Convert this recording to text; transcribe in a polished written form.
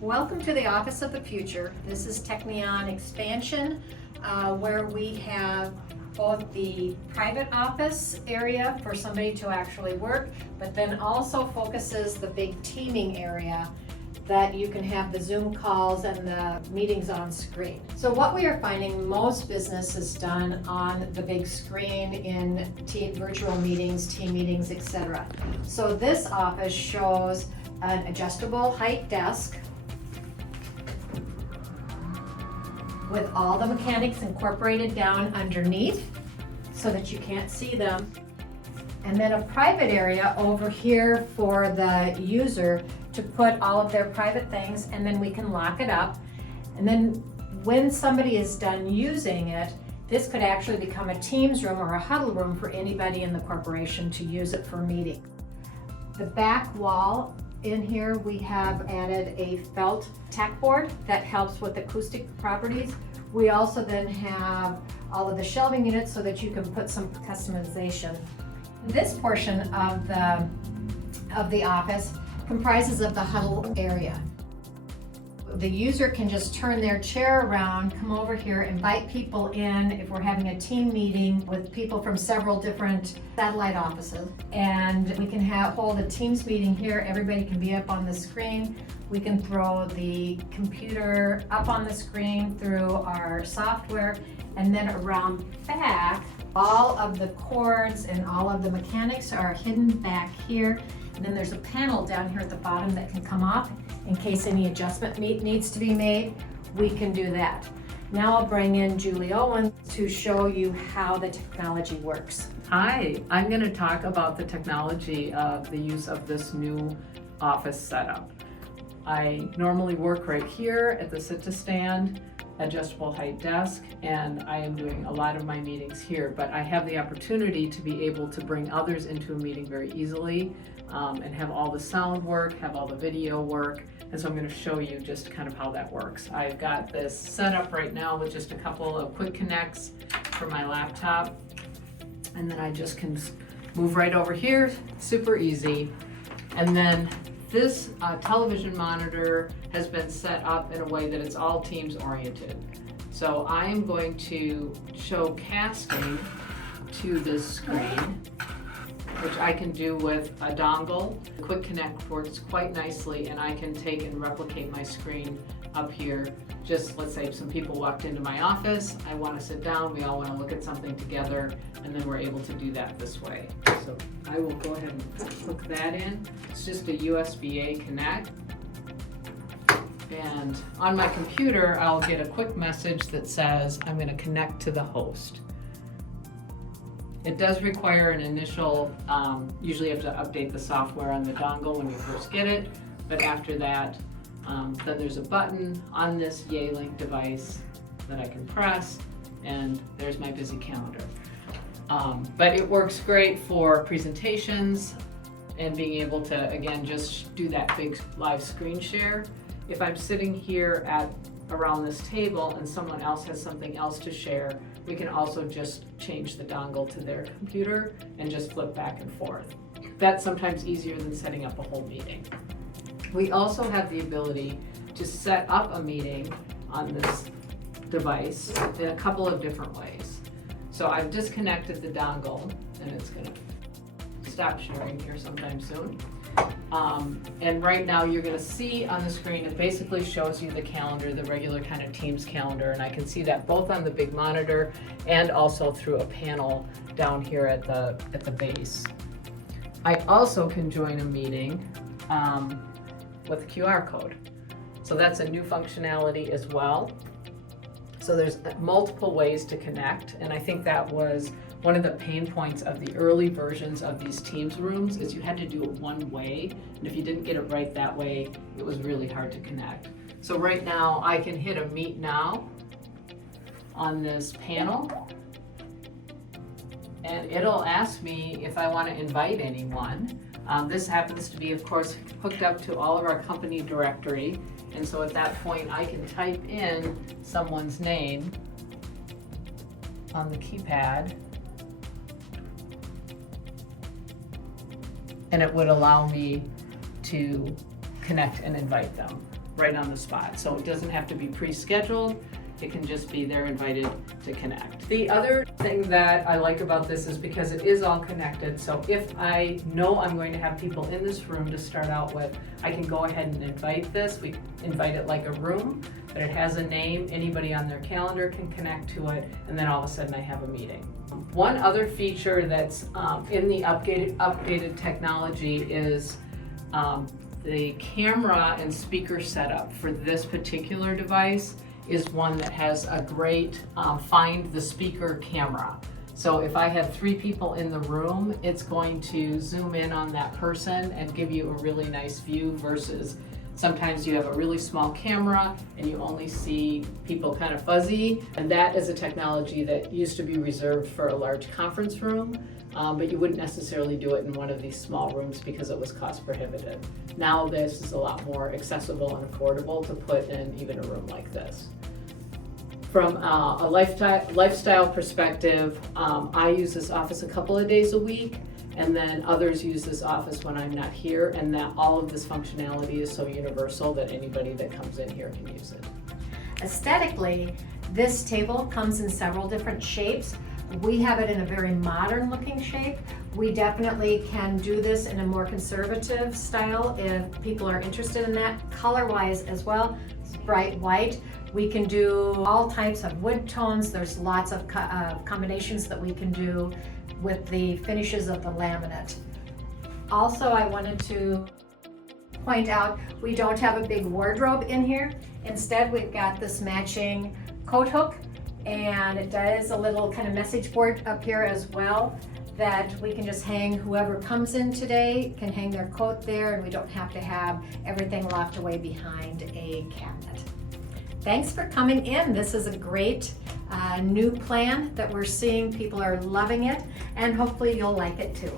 Welcome to the Office of the Future. This is Teknion expansion where we have both the private office area for somebody to actually work, but then also focuses the big teaming area that you can have the Zoom calls and the meetings on screen. So what we are finding, most business is done on the big screen in virtual meetings, team meetings, etc. So this office shows an adjustable height desk with all the mechanics incorporated down underneath so that you can't see them. And then a private area over here for the user to put all of their private things, and then we can lock it up. And then when somebody is done using it, this could actually become a Teams room or a huddle room for anybody in the corporation to use it for meeting. The back wall in here, we have added a felt tack board that helps with acoustic properties. We also then have all of the shelving units so that you can put some customization. This portion of the office comprises of the huddle area. The user can just turn their chair around, come over here, invite people in if we're having a team meeting with people from several different satellite offices. And we can hold a Teams meeting here. Everybody can be up on the screen. We can throw the computer up on the screen through our software, and then around back, all of the cords and all of the mechanics are hidden back here. And then there's a panel down here at the bottom that can come off in case any adjustment needs to be made. We can do that. Now I'll bring in Julie Owen to show you how the technology works. Hi, I'm going to talk about the technology of the use of this new office setup. I normally work right here at the sit-to-stand adjustable height desk, and I am doing a lot of my meetings here, but I have the opportunity to be able to bring others into a meeting very easily and have all the sound work, have all the video work, and so I'm going to show you just kind of how that works. I've got this set up right now with just a couple of quick connects for my laptop, and then I just can move right over here, super easy. And then this television monitor has been set up in a way that it's all Teams oriented. So I am going to show casting to this screen, which I can do with a dongle. Quick Connect works quite nicely, and I can take and replicate my screen up here. Just let's say some people walked into my office, I want to sit down, we all want to look at something together, and then we're able to do that this way. So I will go ahead and hook that in. It's just a USB-A connect. And on my computer, I'll get a quick message that says I'm going to connect to the host. It does require an initial, usually you have to update the software on the dongle when you first get it, but after that, then there's a button on this Yay-Link device that I can press, and there's my busy calendar. But it works great for presentations and being able to, again, just do that big live screen share. If I'm sitting here around this table and someone else has something else to share, we can also just change the dongle to their computer and just flip back and forth. That's sometimes easier than setting up a whole meeting. We also have the ability to set up a meeting on this device in a couple of different ways. So I've disconnected the dongle, and it's going to stop sharing here sometime soon. And right now you're going to see on the screen, it basically shows you the calendar, the regular kind of Teams calendar, and I can see that both on the big monitor and also through a panel down here at the base. I also can join a meeting with a QR code. So that's a new functionality as well. So there's multiple ways to connect, and I think that was one of the pain points of the early versions of these Teams rooms is you had to do it one way, and if you didn't get it right that way, it was really hard to connect. So right now I can hit a Meet Now on this panel, and it'll ask me if I want to invite anyone. This happens to be, of course, hooked up to all of our company directory, and so at that point I can type in someone's name on the keypad, and it would allow me to connect and invite them. right on the spot. So it doesn't have to be pre-scheduled. It can just be they're invited to connect. The other thing that I like about this is because it is all connected. So if I know I'm going to have people in this room to start out with, I can go ahead and invite this. We invite it like a room, but it has a name. Anybody on their calendar can connect to it, and then all of a sudden I have a meeting. One other feature that's in the updated technology is the camera and speaker setup for this particular device is one that has a great find the speaker camera. So if I have 3 people in the room, it's going to zoom in on that person and give you a really nice view versus sometimes you have a really small camera and you only see people kind of fuzzy. And that is a technology that used to be reserved for a large conference room, but you wouldn't necessarily do it in one of these small rooms because it was cost prohibitive. Now this is a lot more accessible and affordable to put in even a room like this. From a lifestyle perspective, I use this office a couple of days a week, and then others use this office when I'm not here, and that all of this functionality is so universal that anybody that comes in here can use it. Aesthetically, this table comes in several different shapes. We have it in a very modern looking shape. We definitely can do this in a more conservative style if people are interested in that. Color-wise as well, it's bright white. We can do all types of wood tones. There's lots of combinations that we can do with the finishes of the laminate. Also, I wanted to point out we don't have a big wardrobe in here. Instead, we've got this matching coat hook, and it does a little kind of message board up here as well that we can just hang. Whoever comes in today can hang their coat there, and we don't have to have everything locked away behind a cabinet. Thanks for coming in. This is a great new plan that we're seeing. People are loving it, and hopefully you'll like it too.